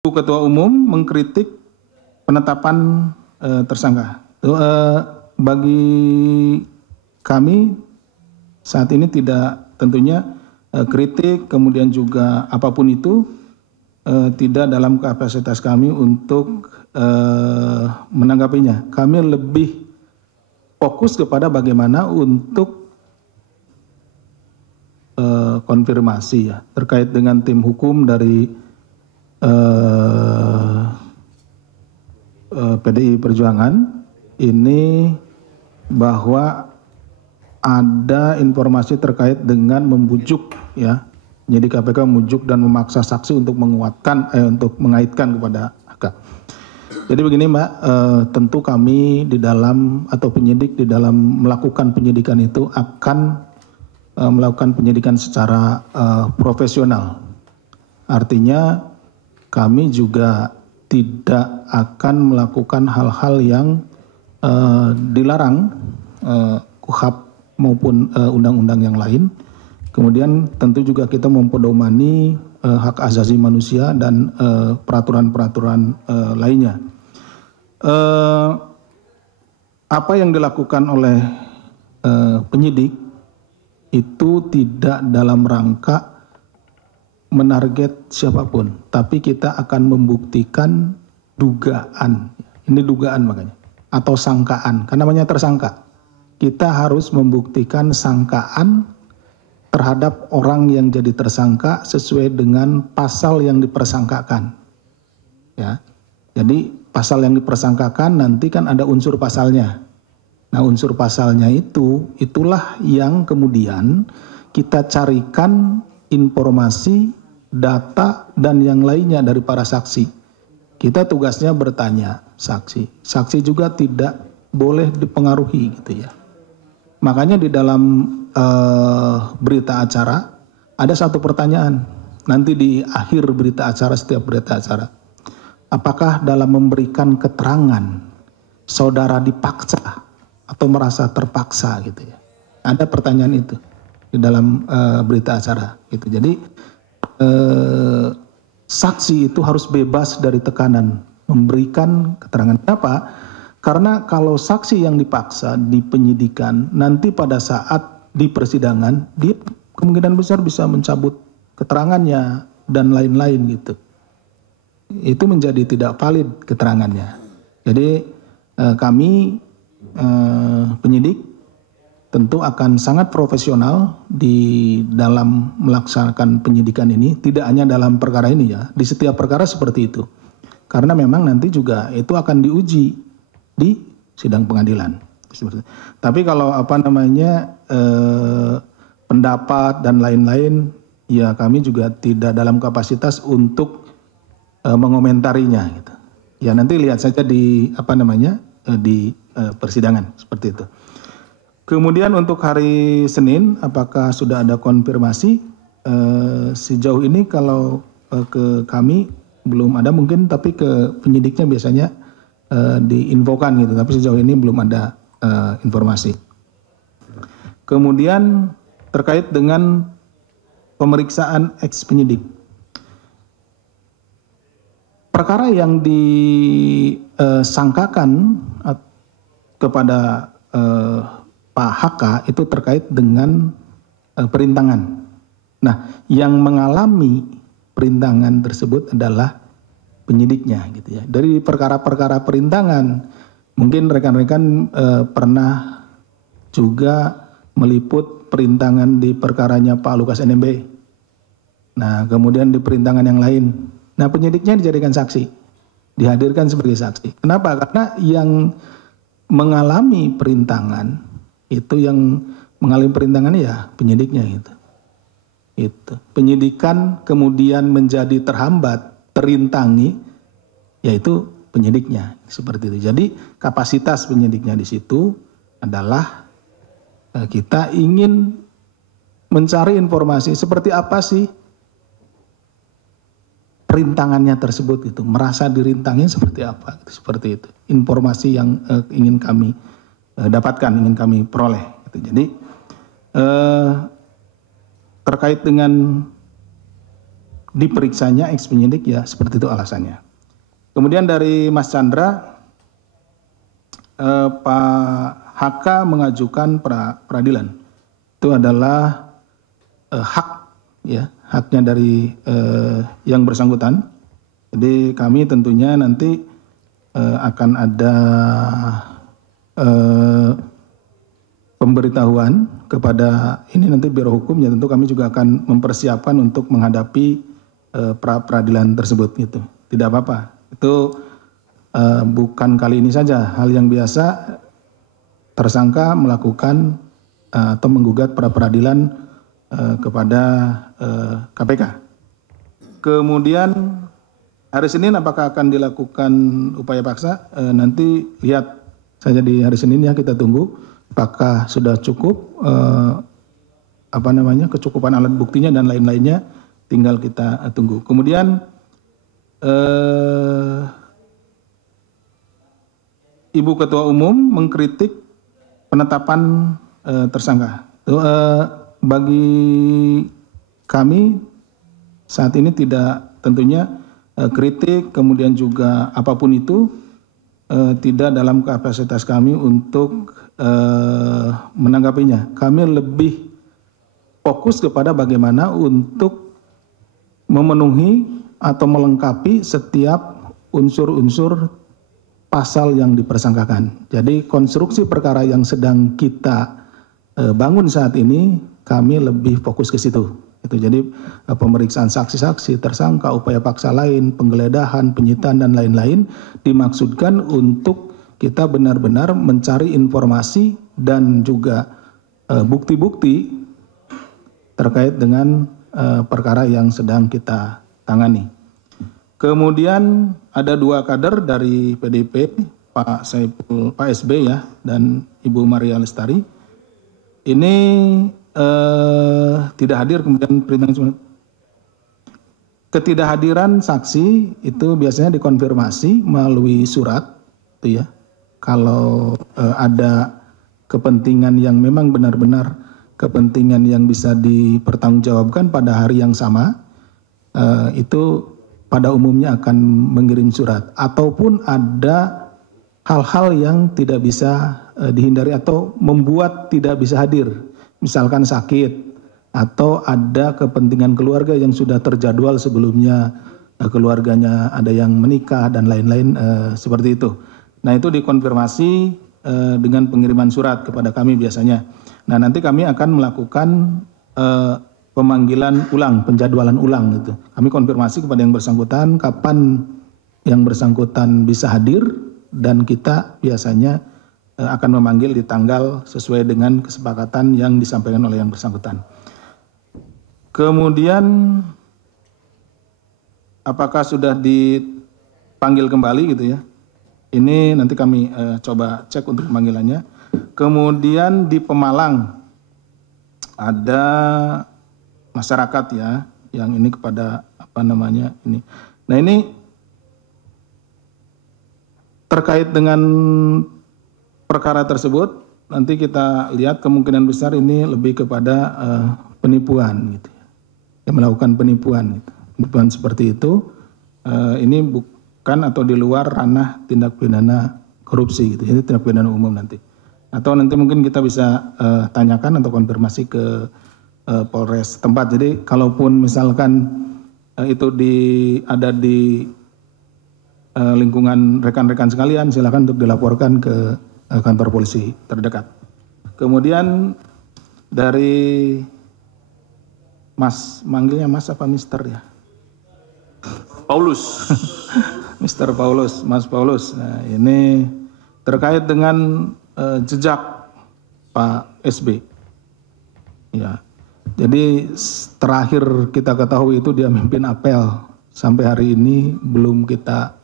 Ketua Umum mengkritik penetapan tersangka. Bagi kami saat ini tidak, tentunya kritik kemudian juga apapun itu tidak dalam kapasitas kami untuk menanggapinya. Kami lebih fokus kepada bagaimana untuk konfirmasi ya terkait dengan tim hukum dari PDI Perjuangan ini, bahwa ada informasi terkait dengan membujuk ya, jadi KPK membujuk dan memaksa saksi untuk menguatkan untuk mengaitkan kepada AK. Jadi begini Mbak, tentu kami di dalam atau penyidik di dalam melakukan penyidikan itu akan melakukan penyidikan secara profesional. Artinya kami juga tidak akan melakukan hal-hal yang dilarang KUHP maupun undang-undang yang lain. Kemudian tentu juga kita mempedomani hak asasi manusia dan peraturan-peraturan lainnya. Apa yang dilakukan oleh penyidik itu tidak dalam rangka menarget siapapun, tapi kita akan membuktikan dugaan. Ini dugaan makanya, atau sangkaan, karena namanya tersangka. Kita harus membuktikan sangkaan terhadap orang yang jadi tersangka sesuai dengan pasal yang dipersangkakan. Ya, jadi pasal yang dipersangkakan nanti kan ada unsur pasalnya. Nah, unsur pasalnya itulah yang kemudian kita carikan informasi, data, dan yang lainnya dari para saksi. Kita tugasnya bertanya saksi. Saksi juga tidak boleh dipengaruhi gitu ya. Makanya di dalam berita acara ada satu pertanyaan. Nanti di akhir berita acara, setiap berita acara. Apakah dalam memberikan keterangan saudara dipaksa atau merasa terpaksa gitu ya. Ada pertanyaan itu di dalam berita acara gitu. Jadi saksi itu harus bebas dari tekanan memberikan keterangan. Kenapa? Karena kalau saksi yang dipaksa di penyidikan, nanti pada saat di persidangan dia kemungkinan besar bisa mencabut keterangannya dan lain-lain gitu. Itu menjadi tidak valid keterangannya. Jadi kami penyidik tentu akan sangat profesional di dalam melaksanakan penyidikan ini, tidak hanya dalam perkara ini ya, di setiap perkara seperti itu. Karena memang nanti juga itu akan diuji di sidang pengadilan. Tapi kalau pendapat dan lain-lain, ya kami juga tidak dalam kapasitas untuk mengomentarinya gitu. Ya nanti lihat saja di di persidangan seperti itu. Kemudian untuk hari Senin, apakah sudah ada konfirmasi? Sejauh ini kalau ke kami belum ada mungkin, tapi ke penyidiknya biasanya diinfokan gitu. Tapi sejauh ini belum ada informasi. Kemudian terkait dengan pemeriksaan ex penyidik. Perkara yang disangkakan kepada Pak HK itu terkait dengan perintangan. Nah, yang mengalami perintangan tersebut adalah penyidiknya gitu ya. Dari perkara-perkara perintangan, mungkin rekan-rekan pernah juga meliput perintangan di perkaranya Pak Lukas NMB. Nah, kemudian di perintangan yang lain. Nah, penyidiknya dijadikan saksi, dihadirkan sebagai saksi. Kenapa? Karena yang mengalami perintangan itu, yang mengalami perintangan ya penyidiknya gitu. Itu penyidikan kemudian menjadi terhambat, terintangi, yaitu penyidiknya seperti itu. Jadi kapasitas penyidiknya di situ adalah kita ingin mencari informasi seperti apa sih perintangannya tersebut, itu merasa dirintangi seperti apa, seperti itu. Informasi yang ingin kami dapatkan, ingin kami peroleh. Jadi terkait dengan diperiksanya ex penyidik ya seperti itu alasannya. Kemudian dari Mas Chandra, Pak HK mengajukan peradilan. Itu adalah hak ya, haknya dari yang bersangkutan. Jadi kami tentunya nanti akan ada pemberitahuan kepada ini nanti Biro Hukum ya, tentu kami juga akan mempersiapkan untuk menghadapi peradilan tersebut gitu. Tidak apa-apa. Itu bukan kali ini saja, hal yang biasa tersangka melakukan atau menggugat peradilan kepada KPK. Kemudian hari Senin apakah akan dilakukan upaya paksa? Nanti lihat saja di hari Senin ya, kita tunggu apakah sudah cukup kecukupan alat buktinya dan lain-lainnya, tinggal kita tunggu. Kemudian Ibu Ketua Umum mengkritik penetapan tersangka. Bagi kami saat ini tidak, tentunya kritik kemudian juga apapun itu tidak dalam kapasitas kami untuk menanggapinya. Kami lebih fokus kepada bagaimana untuk memenuhi atau melengkapi setiap unsur-unsur pasal yang dipersangkakan. Jadi konstruksi perkara yang sedang kita bangun saat ini, kami lebih fokus ke situ. Itu jadi pemeriksaan saksi-saksi, tersangka, upaya paksa lain, penggeledahan, penyitaan dan lain-lain dimaksudkan untuk kita benar-benar mencari informasi dan juga bukti-bukti terkait dengan perkara yang sedang kita tangani. Kemudian ada 2 kader dari PDIP, Pak SB ya, dan Ibu Maria Lestari. Ini tidak hadir, kemudian perintah ketidakhadiran saksi itu biasanya dikonfirmasi melalui surat, itu ya. Kalau ada kepentingan yang memang benar-benar kepentingan yang bisa dipertanggungjawabkan pada hari yang sama, itu pada umumnya akan mengirim surat. Ataupun ada hal-hal yang tidak bisa dihindari atau membuat tidak bisa hadir. Misalkan sakit atau ada kepentingan keluarga yang sudah terjadwal sebelumnya, keluarganya ada yang menikah dan lain-lain seperti itu. Nah itu dikonfirmasi dengan pengiriman surat kepada kami biasanya. Nah nanti kami akan melakukan pemanggilan ulang, penjadwalan ulang gitu. Kami konfirmasi kepada yang bersangkutan kapan yang bersangkutan bisa hadir dan kita biasanya akan memanggil di tanggal sesuai dengan kesepakatan yang disampaikan oleh yang bersangkutan. Kemudian apakah sudah dipanggil kembali gitu ya? Ini nanti kami coba cek untuk pemanggilannya. Kemudian di Pemalang ada masyarakat ya, yang ini kepada ini. Nah ini terkait dengan perkara tersebut, nanti kita lihat kemungkinan besar ini lebih kepada penipuan gitu, yang melakukan penipuan gitu. Penipuan seperti itu, ini bukan atau di luar ranah tindak pidana korupsi gitu, ini tindak pidana umum nanti. Atau nanti mungkin kita bisa tanyakan atau konfirmasi ke Polres tempat. Jadi kalaupun misalkan itu ada di lingkungan rekan-rekan sekalian, silakan untuk dilaporkan ke kantor polisi terdekat. Kemudian dari Mas, manggilnya Mas apa Mister ya? Paulus. Mister Paulus, Mas Paulus. Nah, ini terkait dengan jejak Pak SB. Ya. Jadi terakhir kita ketahui itu dia memimpin apel, sampai hari ini belum kita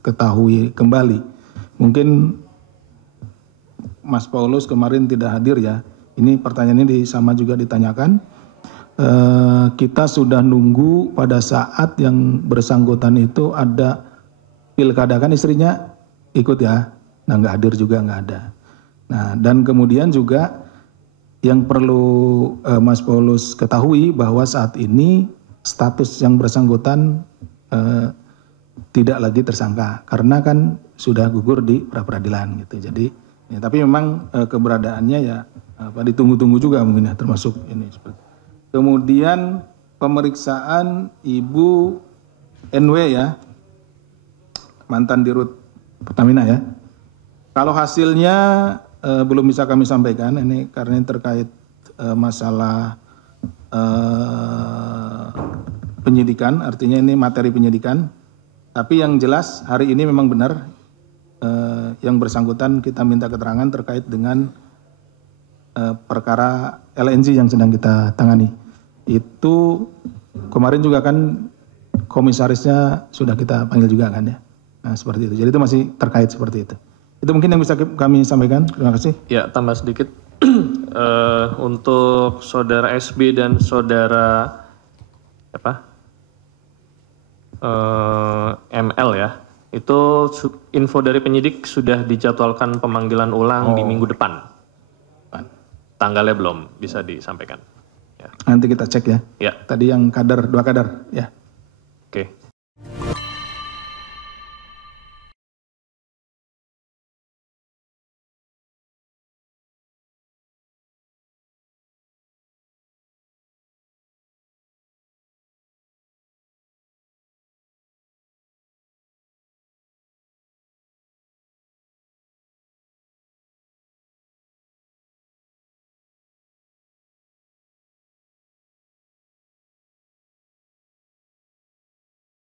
ketahui kembali. Mungkin Mas Paulus kemarin tidak hadir ya. Ini pertanyaan ini sama juga ditanyakan. Kita sudah nunggu pada saat yang bersangkutan itu ada pilkada, kan istrinya ikut ya. Nah nggak hadir juga, nggak ada. Nah dan kemudian juga yang perlu Mas Paulus ketahui bahwa saat ini status yang bersangkutan tidak lagi tersangka karena kan sudah gugur di pra peradilan gitu. Jadi ya, tapi memang keberadaannya ya ditunggu-tunggu juga mungkin ya, termasuk ini. Kemudian pemeriksaan Ibu NW ya, mantan Dirut Pertamina ya. Kalau hasilnya belum bisa kami sampaikan ini karena ini terkait masalah penyidikan, artinya ini materi penyidikan. Tapi yang jelas hari ini memang benar yang bersangkutan kita minta keterangan terkait dengan perkara LNG yang sedang kita tangani. Itu kemarin juga kan komisarisnya sudah kita panggil juga kan ya. Nah, seperti itu. Jadi itu masih terkait seperti itu. Itu mungkin yang bisa kami sampaikan. Terima kasih. Ya, tambah sedikit. Untuk saudara SB dan saudara ML ya, itu info dari penyidik sudah dijadwalkan pemanggilan ulang di minggu depan. Tanggalnya belum bisa disampaikan. Ya. Nanti kita cek ya. Ya. Tadi yang kader, 2 kader ya.